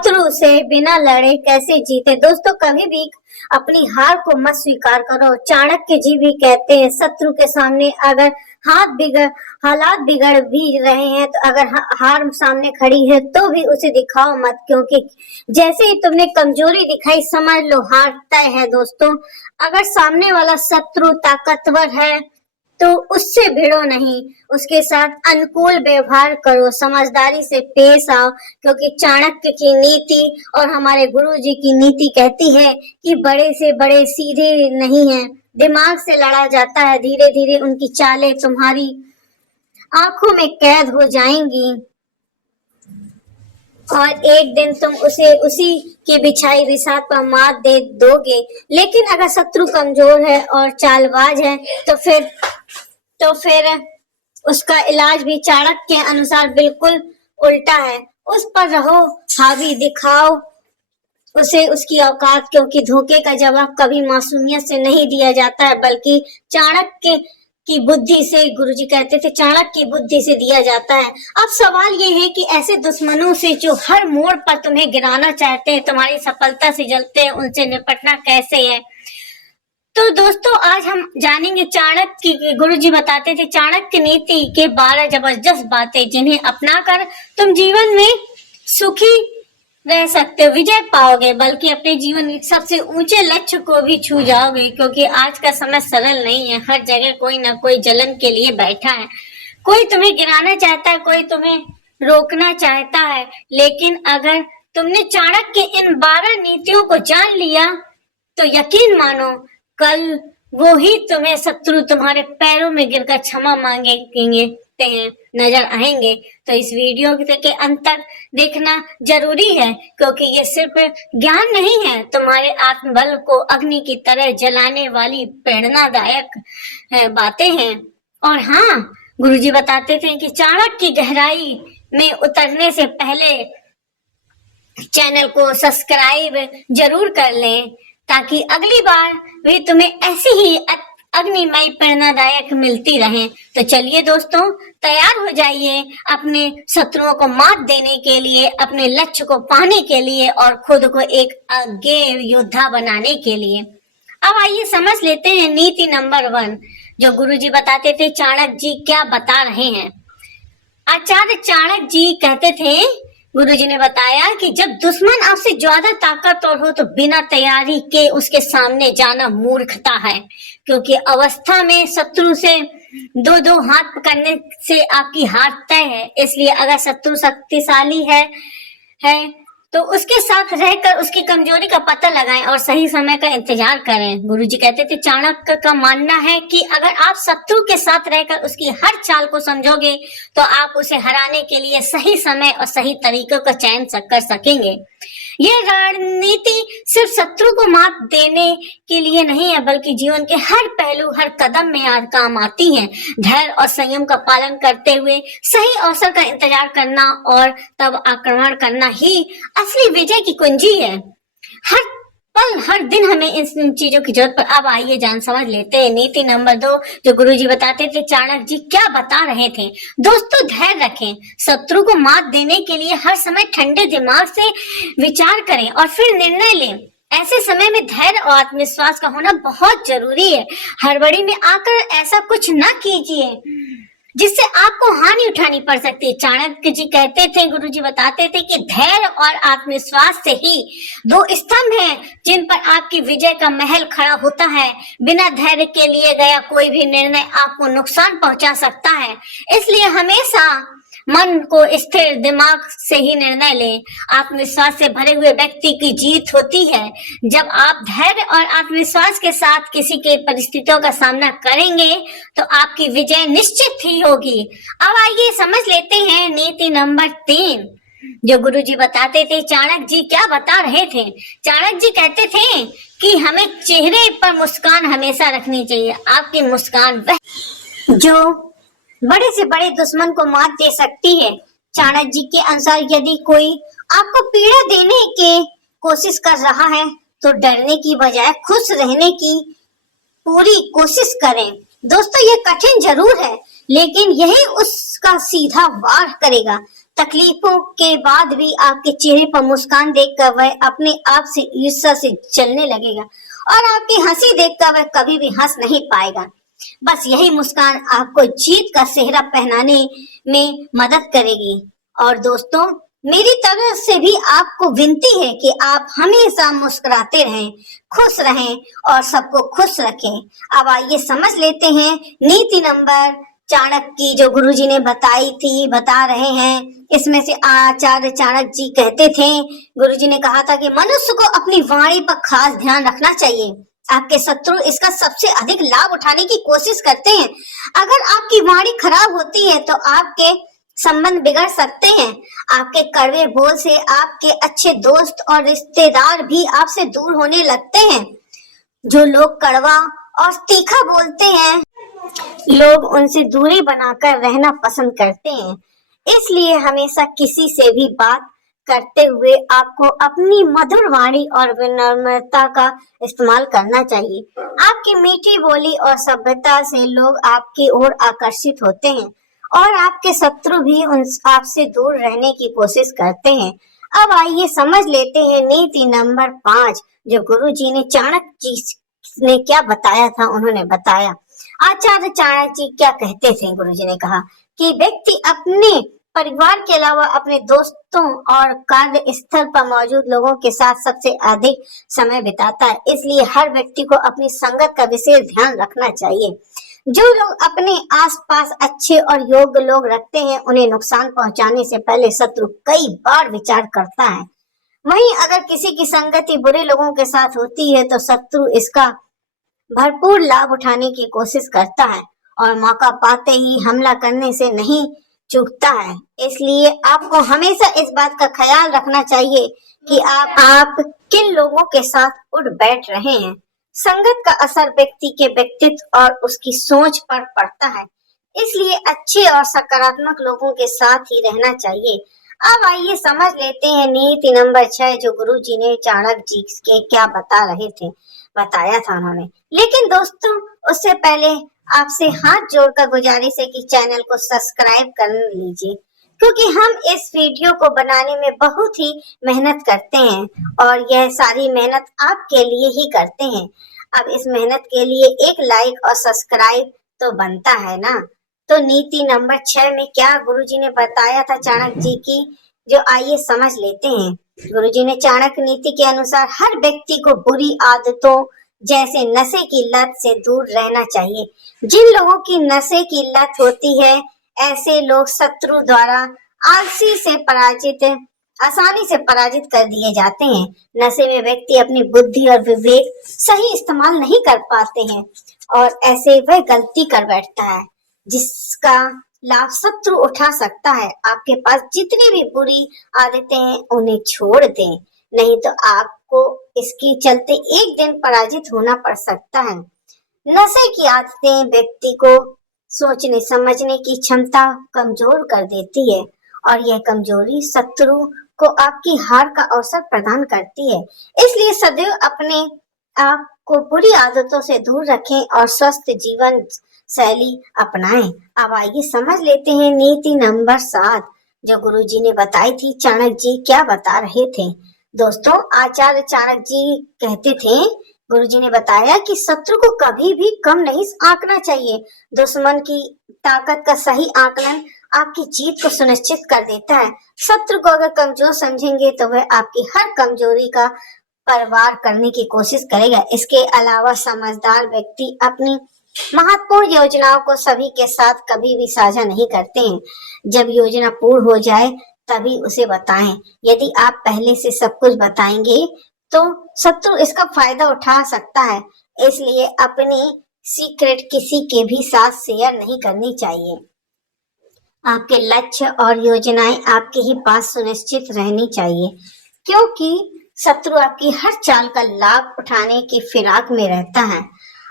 शत्रु से बिना लड़े कैसे जीते। दोस्तों कभी भी अपनी हार को मत स्वीकार करो। चाणक्य जी भी कहते हैं शत्रु के सामने अगर हालात बिगड़ भी रहे हैं तो अगर हार सामने खड़ी है तो भी उसे दिखाओ मत, क्योंकि जैसे ही तुमने कमजोरी दिखाई समझ लो हार तय है। दोस्तों अगर सामने वाला शत्रु ताकतवर है तो उससे भिड़ो नहीं, उसके साथ अनुकूल व्यवहार करो, समझदारी से पेश आओ, क्योंकि चाणक्य की नीति और हमारे गुरु जी की नीति कहती है कि बड़े से बड़े सीधे नहीं हैं, दिमाग से लड़ा जाता है। धीरे धीरे उनकी चालें तुम्हारी आंखों में कैद हो जाएंगी और एक दिन तुम उसे उसी की बिछाई बिसात पर मात दे दोगे। लेकिन अगर शत्रु कमजोर है और चालबाज है तो फिर उसका इलाज भी चाणक्य के अनुसार बिल्कुल उल्टा है। उस पर रहो हावी, दिखाओ उसे उसकी औकात, क्योंकि धोखे का जवाब कभी मासूमियत से नहीं दिया जाता है बल्कि चाणक्य की बुद्धि से, गुरुजी कहते थे चाणक्य की बुद्धि से दिया जाता है। अब सवाल ये है कि ऐसे दुश्मनों से जो हर मोड़ पर तुम्हें गिराना चाहते हैं, तुम्हारी सफलता से जलते हैं, उनसे निपटना कैसे है। तो दोस्तों आज हम जानेंगे चाणक्य की, गुरुजी बताते थे चाणक्य नीति के 12 जबरदस्त बातें जिन्हें अपनाकर तुम जीवन में सुखी रह सकते हो, विजय पाओगे, बल्कि अपने जीवन के सबसे ऊंचे लक्ष्य को भी छू जाओगे। क्योंकि आज का समय सरल नहीं है, हर जगह कोई ना कोई जलन के लिए बैठा है, कोई तुम्हें गिराना चाहता है, कोई तुम्हें रोकना चाहता है। लेकिन अगर तुमने चाणक्य के इन 12 नीतियों को जान लिया तो यकीन मानो कल वो ही तुम्हें शत्रु तुम्हारे पैरों में गिरकर क्षमा मांगेंगे नजर आएंगे। तो इस वीडियो के अंत तक देखना जरूरी है, क्योंकि ये सिर्फ ज्ञान नहीं है, तुम्हारे आत्मबल को अग्नि की तरह जलाने वाली प्रेरणादायक बातें हैं। और हाँ, गुरुजी बताते थे कि चाणक्य की गहराई में उतरने से पहले चैनल को सब्सक्राइब जरूर कर लें, ताकि अगली बार भी तुम्हें ऐसी ही अग्निमय प्रेरणादायक मिलती रहे। तो चलिए दोस्तों, तैयार हो जाइए अपने शत्रुओं को मात देने के लिए, अपने लक्ष्य को पाने के लिए और खुद को एक अज्ञेय योद्धा बनाने के लिए। अब आइए समझ लेते हैं नीति नंबर 1 जो गुरुजी बताते थे चाणक्य जी क्या बता रहे हैं। आचार्य चाणक्य जी कहते थे, गुरुजी ने बताया कि जब दुश्मन आपसे ज्यादा ताकतवर हो तो बिना तैयारी के उसके सामने जाना मूर्खता है, क्योंकि अवस्था में शत्रु से दो हाथ पकड़ने से आपकी हार तय है। इसलिए अगर शत्रु शक्तिशाली है तो उसके साथ रहकर उसकी कमजोरी का पता लगाएं और सही समय का इंतजार करें। गुरुजी कहते थे चाणक्य का मानना है कि अगर आप शत्रु के साथ रहकर उसकी हर चाल को समझोगे तो आप उसे हराने के लिए सही समय और सही तरीकों का चयन कर सकेंगे। यह रणनीति सिर्फ शत्रु को मात देने के लिए नहीं है, बल्कि जीवन के हर पहलू, हर कदम में काम आती है। धैर्य और संयम का पालन करते हुए सही अवसर का इंतजार करना और तब आक्रमण करना ही असली विजय की कुंजी है। हर पल, हर दिन हमें इन चीजों की जरूरत पर। अब आइए जान समझ लेते हैं नीति नंबर 2 जो गुरुजी बताते थे चाणक्य जी क्या बता रहे थे। दोस्तों धैर्य रखें, शत्रु को मात देने के लिए हर समय ठंडे दिमाग से विचार करें और फिर निर्णय लें। ऐसे समय में धैर्य और आत्मविश्वास का होना बहुत जरूरी है। हड़बड़ी में आकर ऐसा कुछ न कीजिए जिससे आपको हानि उठानी पड़ सकती है। चाणक्य जी कहते थे, गुरुजी बताते थे कि धैर्य और आत्मविश्वास से ही 2 स्तंभ हैं जिन पर आपकी विजय का महल खड़ा होता है। बिना धैर्य के लिए गया कोई भी निर्णय आपको नुकसान पहुंचा सकता है। इसलिए हमेशा मन को स्थिर दिमाग से ही निर्णय लें। आत्मविश्वास से भरे हुए व्यक्ति की जीत होती है। जब आप धैर्य और आत्मविश्वास के साथ किसी के परिस्थितियों का सामना करेंगे तो आपकी विजय निश्चित ही होगी। अब आइए समझ लेते हैं नीति नंबर 3 जो गुरुजी बताते थे चाणक्य जी क्या बता रहे थे। चाणक्य जी कहते थे कि हमें चेहरे पर मुस्कान हमेशा रखनी चाहिए। आपकी मुस्कान वह जो बड़े से बड़े दुश्मन को मात दे सकती है। चाणक्य जी के अनुसार यदि कोई आपको पीड़ा देने की कोशिश कर रहा है तो डरने की बजाय खुश रहने की पूरी कोशिश करें। दोस्तों ये कठिन जरूर है, लेकिन यही उसका सीधा वार करेगा। तकलीफों के बाद भी आपके चेहरे पर मुस्कान देखकर वह अपने आप से ईर्ष्या से जलने लगेगा और आपकी हंसी देखकर वह कभी भी हंस नहीं पाएगा। बस यही मुस्कान आपको जीत का सेहरा पहनाने में मदद करेगी। और दोस्तों, मेरी तरफ से भी आपको विनती है कि आप हमेशा मुस्कुराते रहें, खुश रहें और सबको खुश रखें। अब आइए समझ लेते हैं नीति नंबर चाणक्य की, जो गुरुजी ने बताई थी, बता रहे हैं। इसमें से आचार्य चाणक्य जी कहते थे, गुरुजी ने कहा था कि मनुष्य को अपनी वाणी पर खास ध्यान रखना चाहिए। आपके शत्रु इसका सबसे अधिक लाभ उठाने की कोशिश करते हैं। अगर आपकी वाणी खराब होती है तो आपके संबंध बिगड़ सकते हैं। आपके कड़वे बोल से आपके अच्छे दोस्त और रिश्तेदार भी आपसे दूर होने लगते हैं। जो लोग कड़वा और तीखा बोलते हैं, लोग उनसे दूरी बनाकर रहना पसंद करते हैं। इसलिए हमेशा किसी से भी बात करते हुए आपको अपनी मधुर वाणी और विनम्रता का इस्तेमाल करना चाहिए। आपकी मीठी बोली और सभ्यता से लोग आपकी ओर आकर्षित होते हैं और आपके शत्रु भी आपसे दूर रहने की कोशिश करते हैं। अब आइए समझ लेते हैं नीति नंबर 5, जो गुरु जी ने चाणक्य जी ने क्या बताया था। उन्होंने बताया, आचार्य चाणक्य जी क्या कहते थे। गुरु जी ने कहा कि व्यक्ति अपने परिवार के अलावा अपने दोस्तों और कार्य स्थल पर मौजूद लोगों के साथ सबसे अधिक समय बिताता है। इसलिए हर व्यक्ति को अपनी संगत का विशेष ध्यान रखना चाहिए। जो लोग अपने आसपास अच्छे और योग्य लोग रखते हैं, उन्हें नुकसान पहुंचाने से पहले शत्रु कई बार विचार करता है। वहीं अगर किसी की संगति बुरे लोगों के साथ होती है तो शत्रु इसका भरपूर लाभ उठाने की कोशिश करता है और मौका पाते ही हमला करने से नहीं चूकता है। इसलिए आपको हमेशा इस बात का ख्याल रखना चाहिए कि आप किन लोगों के साथ उठ बैठ रहे हैं। संगत का असर व्यक्ति के व्यक्तित्व और उसकी सोच पर पड़ता है। इसलिए अच्छे और सकारात्मक लोगों के साथ ही रहना चाहिए। अब आइए समझ लेते हैं नीति नंबर 6, जो गुरु जी ने चाणक्य जी के क्या बता रहे थे, बताया था उन्होंने। लेकिन दोस्तों, उससे पहले आपसे हाथ जोड़कर गुजारिश है कि चैनल को सब्सक्राइब कर लीजिए, क्योंकि हम इस वीडियो को बनाने में बहुत ही मेहनत करते हैं और यह सारी मेहनत आपके लिए ही करते हैं। अब इस मेहनत के लिए एक लाइक और सब्सक्राइब तो बनता है ना। तो नीति नंबर 6 में क्या गुरुजी ने बताया था चाणक्य जी की, जो आइए समझ लेते हैं। गुरुजी ने चाणक्य नीति के अनुसार हर व्यक्ति को बुरी आदतों जैसे नशे की लत से दूर रहना चाहिए। जिन लोगों की नशे की लत होती है, ऐसे लोग शत्रु द्वारा आसानी से पराजित कर दिए जाते हैं। नशे में व्यक्ति अपनी बुद्धि और विवेक सही इस्तेमाल नहीं कर पाते हैं और ऐसे वह गलती कर बैठता है जिसका लाभ शत्रु उठा सकता है। आपके पास जितनी भी बुरी आदतें हैं उन्हें छोड़ दें, नहीं तो आपको इसके चलते एक दिन पराजित होना पड़ सकता है। नशे की आदतें व्यक्ति को सोचने समझने की क्षमता कमजोर कर देती है और यह कमजोरी शत्रु को आपकी हार का अवसर प्रदान करती है। इसलिए सदैव अपने आप को बुरी आदतों से दूर रखें और स्वस्थ जीवन शैली अपनाएं। अब आइए समझ लेते हैं नीति नंबर 7, जो गुरुजी ने बताई थी। चाणक्य जी क्या बता रहे थे। दोस्तों, आचार्य चाणक्य जी कहते थे, गुरुजी ने बताया कि शत्रु को कभी भी कम नहीं आंकना चाहिए। दुश्मन की ताकत का सही आकलन आपकी जीत को सुनिश्चित कर देता है। शत्रु को अगर कमजोर समझेंगे तो वह आपकी हर कमजोरी का परवार करने की कोशिश करेगा। इसके अलावा समझदार व्यक्ति अपनी महत्वपूर्ण योजनाओं को सभी के साथ कभी भी साझा नहीं करते हैं। जब योजना पूर्ण हो जाए तभी उसे बताएं। यदि आप पहले से सब कुछ बताएंगे तो शत्रु इसका फायदा उठा सकता है। इसलिए अपनी सीक्रेट किसी के भी साथ शेयर नहीं करनी चाहिए। आपके लक्ष्य और योजनाएं आपके ही पास सुनिश्चित रहनी चाहिए, क्योंकि शत्रु आपकी हर चाल का लाभ उठाने की फिराक में रहता है।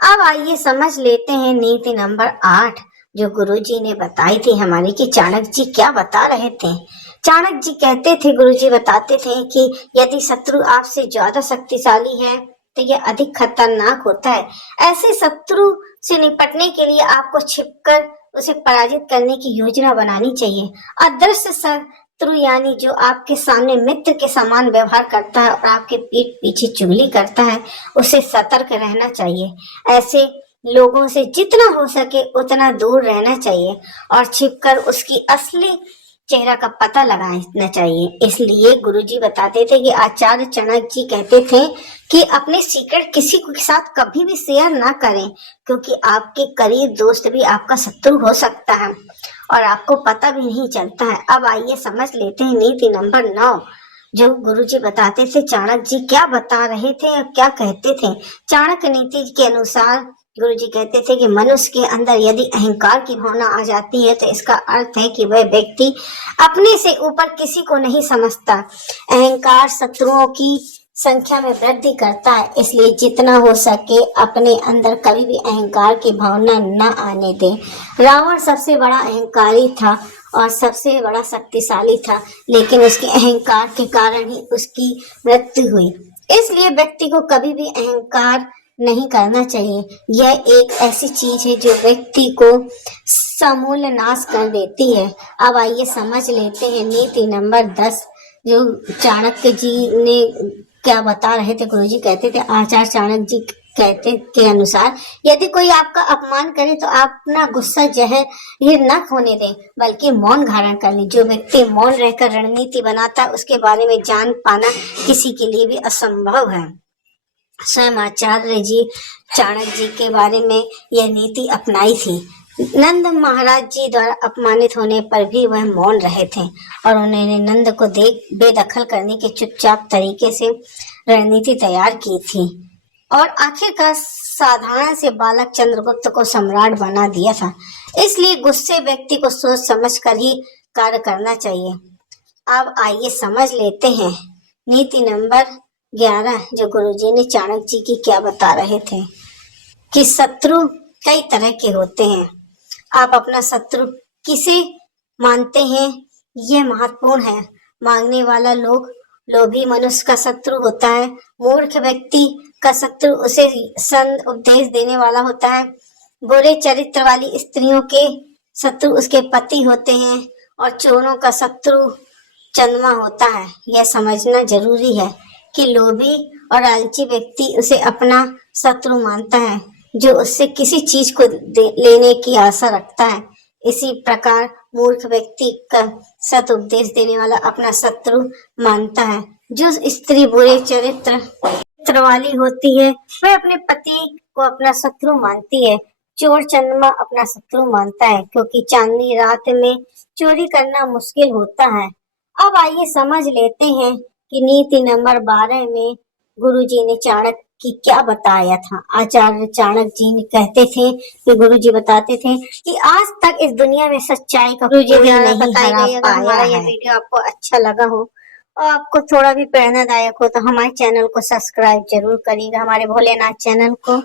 अब आइए समझ लेते हैं नीति नंबर 8, जो गुरुजी ने बताई थी हमारी, कि चाणक्य जी क्या बता रहे थे। चाणक्य जी कहते थे, गुरुजी बताते थे कि यदि शत्रु आपसे ज्यादा शक्तिशाली है तो यह अधिक खतरनाक होता है। ऐसे शत्रु से निपटने के लिए आपको छिपकर उसे पराजित करने की योजना बनानी चाहिए। अदृश्य शत्रु यानी जो आपके सामने मित्र के समान व्यवहार करता है और आपके पीठ पीछे चुगली करता है, उसे सतर्क रहना चाहिए। ऐसे लोगों से जितना हो सके उतना दूर रहना चाहिए और छिपकर उसकी असली चेहरा का पता लगाना चाहिए। इसलिए गुरुजी बताते थे कि आचार्य चाणक्य जी कहते थे कि अपने सीक्रेट किसी के साथ कभी भी शेयर ना करें, क्योंकि आपके करीब दोस्त भी आपका शत्रु हो सकता है और आपको पता भी नहीं चलता है। अब आइए समझ लेते हैं नीति नंबर 9, जो गुरुजी बताते थे चाणक्य जी क्या बता रहे थे और क्या कहते थे। चाणक्य नीति के अनुसार गुरुजी कहते थे कि मनुष्य के अंदर यदि अहंकार की भावना आ जाती है तो इसका अर्थ है कि वह व्यक्ति अपने से ऊपर किसी को नहीं समझता। अहंकार शत्रुओं की संख्या में वृद्धि करता है, इसलिए जितना हो सके अपने अंदर कभी भी अहंकार की भावना न आने दें। रावण सबसे बड़ा अहंकारी था और सबसे बड़ा शक्तिशाली था, लेकिन उसके अहंकार के कारण ही उसकी मृत्यु हुई। इसलिए व्यक्ति को कभी भी अहंकार नहीं करना चाहिए। यह एक ऐसी चीज है जो व्यक्ति को समूल नाश कर देती है। अब आइए समझ लेते हैं नीति नंबर 10, जो चाणक्य जी ने क्या बता रहे थे। गुरुजी कहते थे, आचार्य चाणक्य जी कहते के अनुसार यदि कोई आपका अपमान करे तो आप अपना गुस्सा जहर न होने दें, बल्कि मौन धारण कर लें। जो व्यक्ति मौन रहकर रणनीति बनाता है उसके बारे में जान पाना किसी के लिए भी असंभव है। स्वयं आचार्य जी चाणक्य जी के बारे में यह नीति अपनाई थी। नंद महाराज जी द्वारा अपमानित होने पर भी वह मौन रहे थे और उन्होंने नंद को बेदखल करने के चुपचाप तरीके से रणनीति तैयार की थी और आखिरकार साधारण से बालक चंद्रगुप्त को सम्राट बना दिया था। इसलिए गुस्से व्यक्ति को सोच समझ कर ही कार्य करना चाहिए। अब आइए समझ लेते हैं नीति नंबर 11, जो गुरुजी ने चाणक्य जी की क्या बता रहे थे कि शत्रु कई तरह के होते हैं। आप अपना शत्रु किसे मानते हैं, यह महत्वपूर्ण है। मांगने वाला लोभी मनुष्य का शत्रु होता है। मूर्ख व्यक्ति का शत्रु उसे संत उपदेश देने वाला होता है। बुरे चरित्र वाली स्त्रियों के शत्रु उसके पति होते हैं और चोरों का शत्रु चंद्रमा होता है। यह समझना जरूरी है कि लोभी और लालची व्यक्ति उसे अपना शत्रु मानता है, जो उससे किसी चीज को लेने की आशा रखता है। इसी प्रकार मूर्ख व्यक्ति का सत उपदेश देने वाला अपना शत्रु मानता है। जो स्त्री बुरे चरित्र वाली होती है वह अपने पति को अपना शत्रु मानती है। चोर चंद्रमा अपना शत्रु मानता है, क्योंकि चांदनी रात में चोरी करना मुश्किल होता है। अब आइए समझ लेते हैं कि नीति नंबर 12 में गुरुजी ने चाणक्य कि क्या बताया था। आचार्य चाणक्य जी ने कहते थे कि गुरुजी बताते थे कि आज तक इस दुनिया में सच्चाई का गुरुजी द्वारा बताई गई। अगर हमारा ये वीडियो आपको अच्छा लगा हो और आपको थोड़ा भी प्रेरणादायक हो तो हमारे चैनल को सब्सक्राइब जरूर करिएगा, हमारे भोलेनाथ चैनल को।